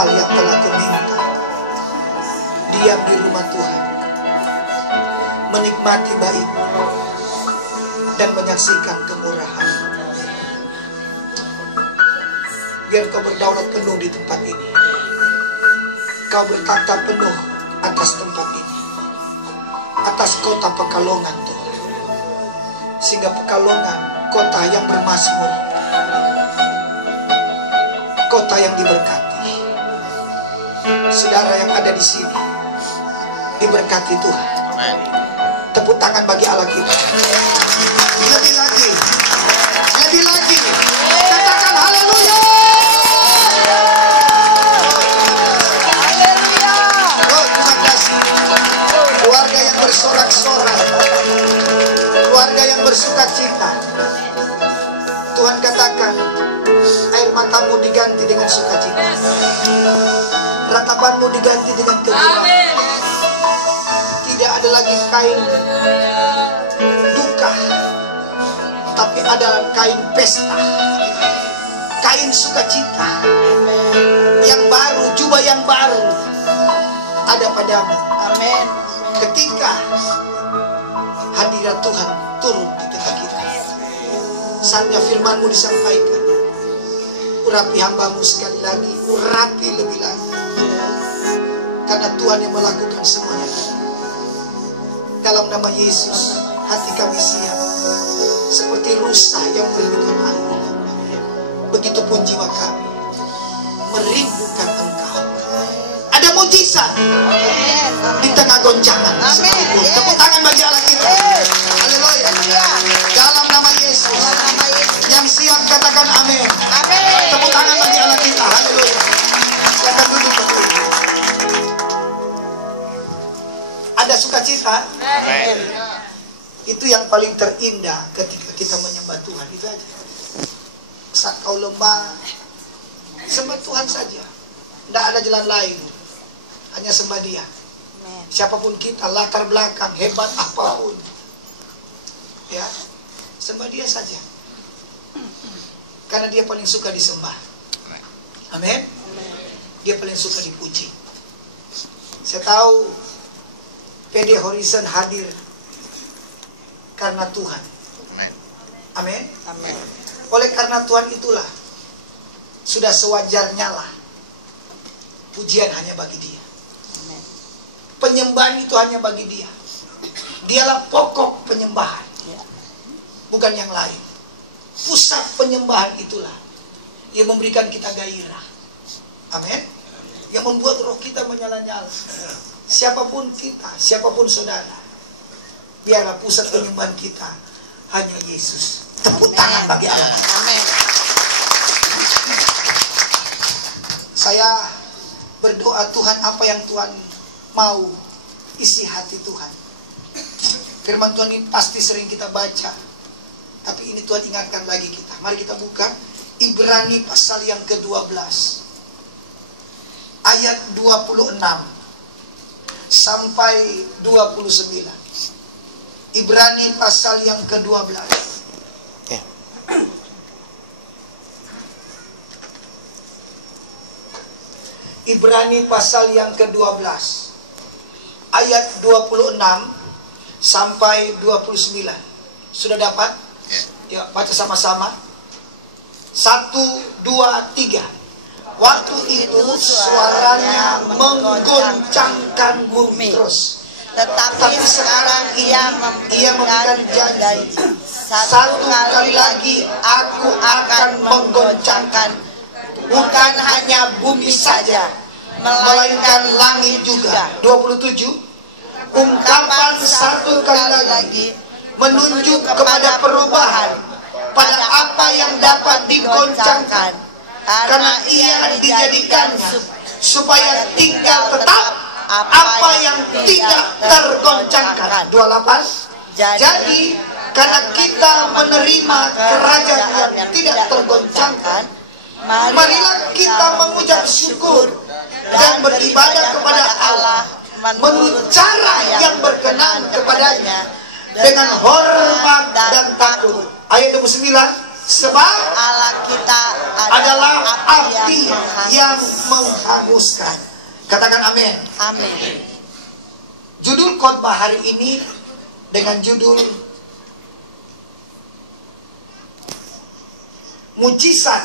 hal yang telah kau minta. Diam di rumah Tuhan, menikmati baik dan menyaksikan kemurahan. Biar kau berdaulat penuh di tempat ini. Kau bertata penuh atas tempat ini, atas kota Pekalongan Tuhan. Sehingga Pekalongan, kota yang bermasmur, kota yang diberkati. Saudara yang ada di sini diberkati Tuhan. Tepuk tangan bagi Allah kita. Lebih lagi, lebih lagi. Katakan haleluya. Oh, terima kasih. Keluarga yang bersorak-sorak, keluarga yang bersuka cita. Tuhan katakan, air matamu diganti dengan sukacita, ratapanmu diganti dengan kegembiraan. Tidak ada lagi kain duka, tapi ada kain pesta, kain sukacita yang baru, jubah yang baru ada padamu. Amin. Ketika hadirat Tuhan turun di tengah kita, saatnya firman-Mu disampaikan. Urapi hamba-Mu sekali lagi, urapi lebih lagi, karena Tuhan yang melakukan semuanya. Dalam nama Yesus, hati kami siap seperti rusa yang merindukan air. Begitupun jiwa kami merindukan Engkau. Ada mujizat di tengah goncangan sekalipun. Tepuk tangan bagi Allah kita. Haleluya. Dalam nama Yesus, yang siap katakan amin. Tepuk tangan bagi Allah kita. Haleluya. Silakan duduk. Ada sukacita. Amin. Itu yang paling terindah ketika kita menyembah Tuhan. Itu aja. Saat kau lemah, sembah Tuhan saja. Tidak ada jalan lain. Hanya sembah Dia. Siapapun kita, latar belakang, hebat apapun, ya, sembah Dia saja. Karena Dia paling suka disembah. Amin. Dia paling suka dipuji. Saya tahu PD Horizon hadir karena Tuhan. Amin. Amin. Oleh karena Tuhan itulah, sudah sewajarnya lah pujian hanya bagi Dia. Amin. Penyembahan itu hanya bagi Dia. Dialah pokok penyembahan, bukan yang lain. Pusat penyembahan itulah yang memberikan kita gairah. Amin. Yang membuat roh kita menyala-nyala. Siapapun kita, siapapun saudara, biarlah pusat penyembahan kita hanya Yesus. Tepuk tangan bagi Allah. Amin. Saya berdoa, Tuhan, apa yang Tuhan mau, isi hati Tuhan. Firman Tuhan ini pasti sering kita baca, tapi ini Tuhan ingatkan lagi kita. Mari kita buka Ibrani pasal yang ke-12 ayat 26 sampai 29. Ibrani pasal yang ke-12. Ibrani pasal yang ke-12 ayat 26 sampai 29. Sudah dapat? Ya, baca sama-sama. 1, 2, 3. Waktu itu suaranya menggoncangkan bumi terus. Tetapi sekarang ia memberikan janji. Satu kali lagi aku akan menggoncangkan, bukan hanya bumi saja, melainkan langit juga. 27. Ungkapan satu kali lagi menunjuk kepada perubahan pada apa yang dapat digoncangkan, karena ia dijadikannya supaya tinggal tetap apa yang tidak tergoncangkan. 28. Jadi karena kita menerima kerajaan yang tidak tergoncangkan, marilah kita mengucap syukur dan beribadah kepada Allah menurut cara yang berkenan kepadanya dengan hormat dan takut. Ayat 29. Sebab Allah kita adalah api yang menghanguskan. Katakan amin. Amin. Judul khotbah hari ini dengan judul Mujizat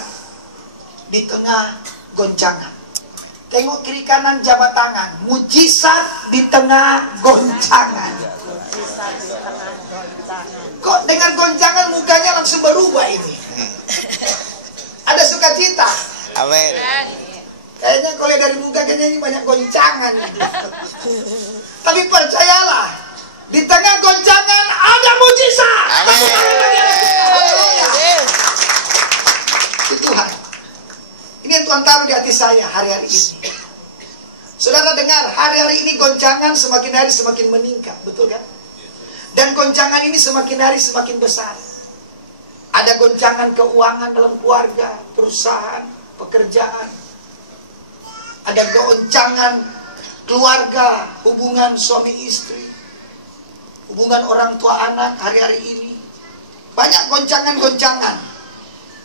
di tengah goncangan. Tengok kiri kanan, jabat tangan. Mujizat di tengah goncangan. Kok dengan goncangan mukanya langsung berubah ini? Ada sukacita. Amin. Kayaknya kalau lihat dari muka kayaknya ini banyak goncangan. Tapi percayalah, di tengah goncangan ada mujizat. Amin. Itu Tuhan. Ini yang Tuhan taruh di hati saya hari-hari ini. Saudara dengar, hari-hari ini goncangan semakin hari semakin meningkat, betul kan? Dan goncangan ini semakin hari semakin besar. Ada goncangan keuangan dalam keluarga, perusahaan, pekerjaan. Ada goncangan keluarga, hubungan suami istri, hubungan orang tua anak hari-hari ini. Banyak goncangan-goncangan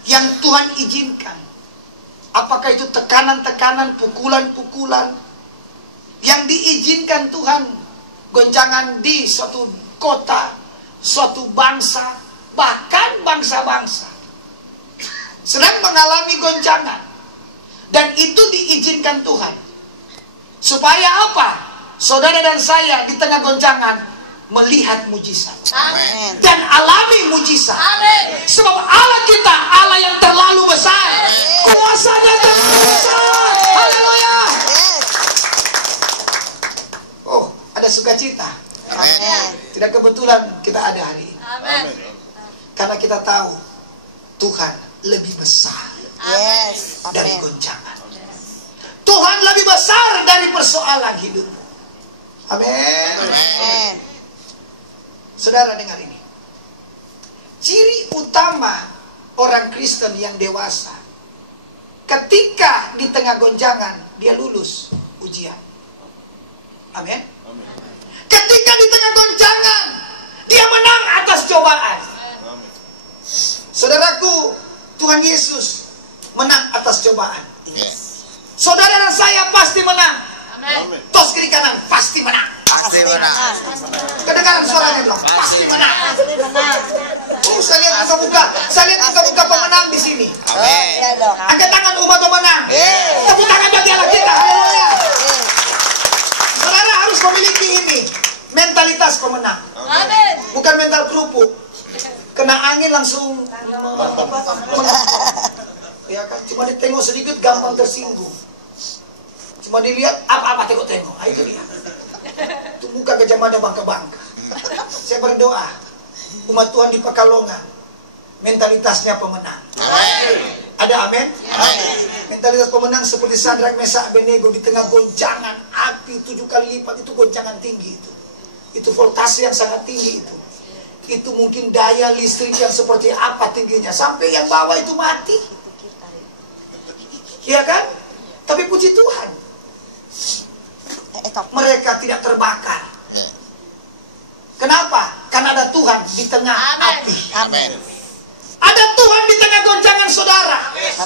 yang Tuhan izinkan. Apakah itu tekanan-tekanan, pukulan-pukulan yang diizinkan Tuhan. Goncangan di suatu kota, suatu bangsa, bahkan bangsa-bangsa sedang mengalami goncangan. Dan itu diizinkan Tuhan. Supaya apa? Saudara dan saya di tengah goncangan melihat mujizat. Amin. Dan alami mujizat. Amin. Sebab Allah kita Allah yang terlalu besar. Kuasanya terlalu besar. Haleluya. Oh, ada sukacita. Amin. Tidak kebetulan kita ada hari ini. Amin. Karena kita tahu Tuhan lebih besar Yes. dari Amin. goncangan. Tuhan lebih besar dari persoalan hidupmu. Amin. Amin. Saudara dengar ini. Ciri utama orang Kristen yang dewasa, ketika di tengah goncangan dia lulus ujian. Amin. Ketika di tengah goncangan dia menang atas cobaan. Saudaraku, Tuhan Yesus menang atas cobaan. Saudara dan saya pasti menang. Amin. Tos kiri kanan pasti menang. Pasti menang. Kedengaran suaranya dong, pasti menang. Pasti menang. Saya lihat muka-muka, saya lihat muka-muka pemenang di sini. Amin. Ya dong. Angkat tangan umat pemenang. Yeay. Tepuk tangan bagi Allah kita. Haleluya. Saudara harus memiliki ini, mentalitas pemenang. Amin. Bukan mental kerupuk. Kena angin langsung ya kan, cuma ditengok sedikit gampang tersinggung. Cuma dilihat apa-apa tengok-tengok. Ah, itu dia. Itu muka Gajah Mada bangka-bangka. Saya berdoa umat Tuhan di Pekalongan mentalitasnya pemenang. Amin. Ada amin? Amin. Mentalitas pemenang seperti Sadrak, Mesak, Abednego di tengah goncangan api 7 kali lipat. Itu goncangan tinggi itu. Itu voltase yang sangat tinggi itu. Itu mungkin daya listrik yang seperti apa tingginya sampai yang bawah itu mati. Iya kan? Tapi puji Tuhan, mereka tidak terbakar. Kenapa? Karena ada Tuhan di tengah api. Amin. Ada Tuhan di tengah goncangan saudara.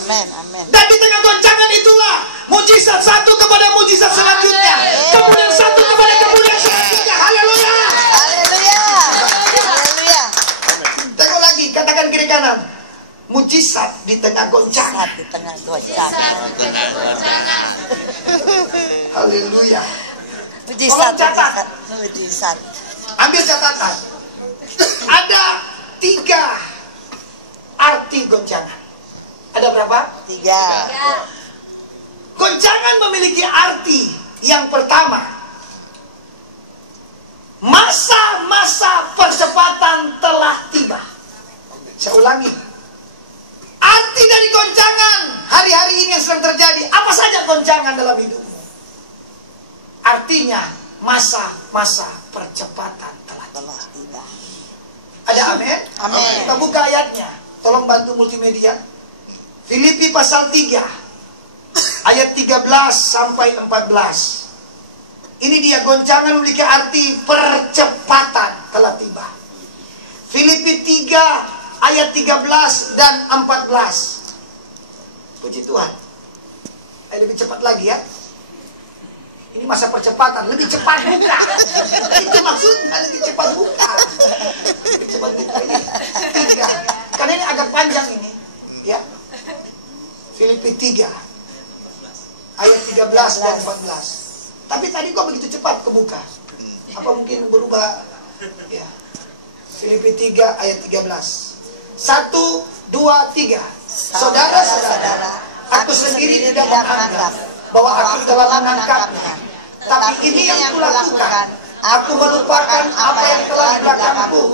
Amin. Amin. Dan di tengah goncangan itulah mujizat satu kepada mujizat selanjutnya. Kemudian satu kepada kemudian selanjutnya. Haleluya. Haleluya. Haleluya. Tengok lagi, katakan kiri kanan. Mujizat di tengah goncangan. Saat di tengah goncangan. Haleluya. Mujizat. Tolong catat. Mujizat. Ambil catatan. Ada 3 arti goncangan. Ada berapa? 3. Goncangan memiliki arti yang pertama. Masa-masa percepatan telah tiba. Saya ulangi. Arti dari goncangan hari-hari ini yang sedang terjadi. Apa saja goncangan dalam hidupmu? Artinya masa-masa percepatan telah tiba. Ada amin? Amin. Kita buka ayatnya. Tolong bantu multimedia. Filipi pasal 3 ayat 13 sampai 14. Ini dia, goncangan memiliki arti percepatan telah tiba. Filipi 3 ayat 13 dan 14. Puji Tuhan. Lebih cepat lagi ya. Ini masa percepatan, lebih cepat buka. Itu maksudnya, lebih cepat buka. Lebih cepat buka ini 3. Karena ini agak panjang ini, ya. Filipi 3 ayat 13 dan 14. Tapi tadi kok begitu cepat kebuka? Apa mungkin berubah? Ya. Filipi 3 ayat 13. 1, 2, 3. Saudara-saudara, aku sendiri tidak menganggap bahwa aku telah menangkapnya. Tapi ini yang kulakukan, aku melupakan apa yang telah di belakangku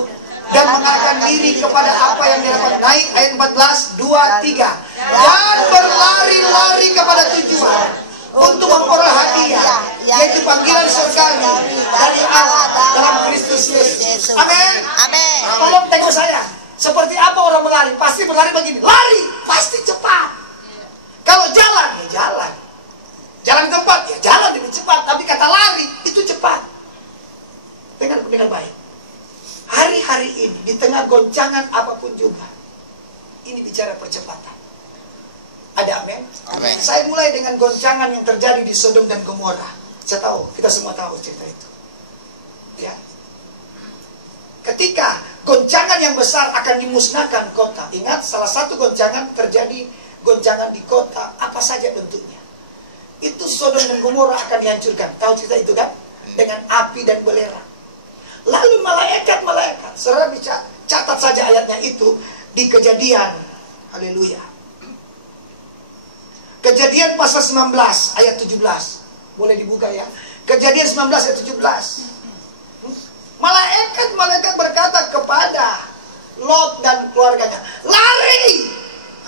dan mengarahkan diri kepada apa yang di depan. Naik ayat 14, 2, 3. Dan berlari-lari kepada tujuan untuk memperoleh hadiah, yaitu panggilan surgawi dari Allah dalam Kristus Yesus. Amin. Amin. Tolong tengok saya. Seperti apa orang berlari? Pasti berlari begini. Lari, pasti cepat. Kalau jalan, ya jalan. Jalan di tempat, ya jalan lebih cepat. Tapi kata lari, itu cepat. Dengar baik. Hari-hari ini, di tengah goncangan apapun juga, ini bicara percepatan. Ada amin? Amin. Saya mulai dengan goncangan yang terjadi di Sodom dan Gomora. Saya tahu, kita semua tahu cerita itu. Ya. Ketika goncangan yang besar akan dimusnahkan kota. Ingat, salah satu goncangan terjadi goncangan di kota, apa saja bentuknya. Itu Sodom dan Gomora akan dihancurkan. Tahu cerita itu kan? Dengan api dan belerang. Lalu malaikat-malaikat, saudara bisa catat saja ayatnya itu di Kejadian. Haleluya. Kejadian pasal 19 ayat 17. Boleh dibuka ya. Kejadian 19 ayat 17. Malaikat-malaikat berkata kepada Lot dan keluarganya, lari.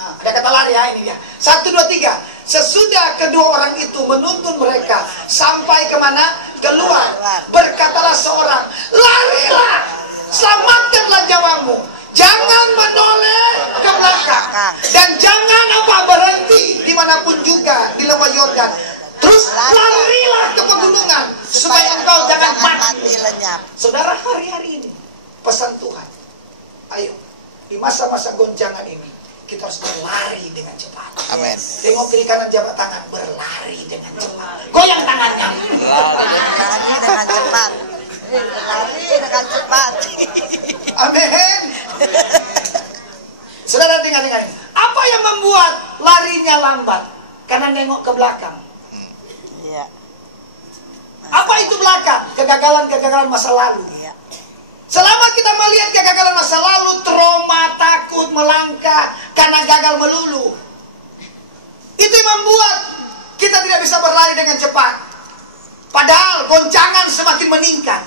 Nah, ada kata lari ya, ini dia. 1, 2, 3. Sesudah kedua orang itu menuntun mereka sampai kemana? Keluar. Berkatalah seorang, larilah, selamatkanlah nyawamu. Jangan menoleh ke belakang. Dan jangan berhenti dimanapun juga di lembah Yordan. Terus larilah ke pegunungan supaya engkau jangan mati lenyap. Saudara, hari-hari ini pesan Tuhan, ayo di masa-masa goncangan ini kita harus berlari dengan cepat. Amin. Tengok kiri kanan, jabat tangan, berlari dengan cepat. Goyang tangannya. Lari dengan cepat. Lari dengan cepat. Amin. Saudara, dengar ini. Apa yang membuat larinya lambat? Karena nengok ke belakang. Iya. Apa itu belakang? Kegagalan-kegagalan masa lalu. Iya. Selama kita melihat kegagalan masa lalu, trauma, takut, melangkah karena gagal melulu, itu yang membuat kita tidak bisa berlari dengan cepat. Padahal goncangan semakin meningkat.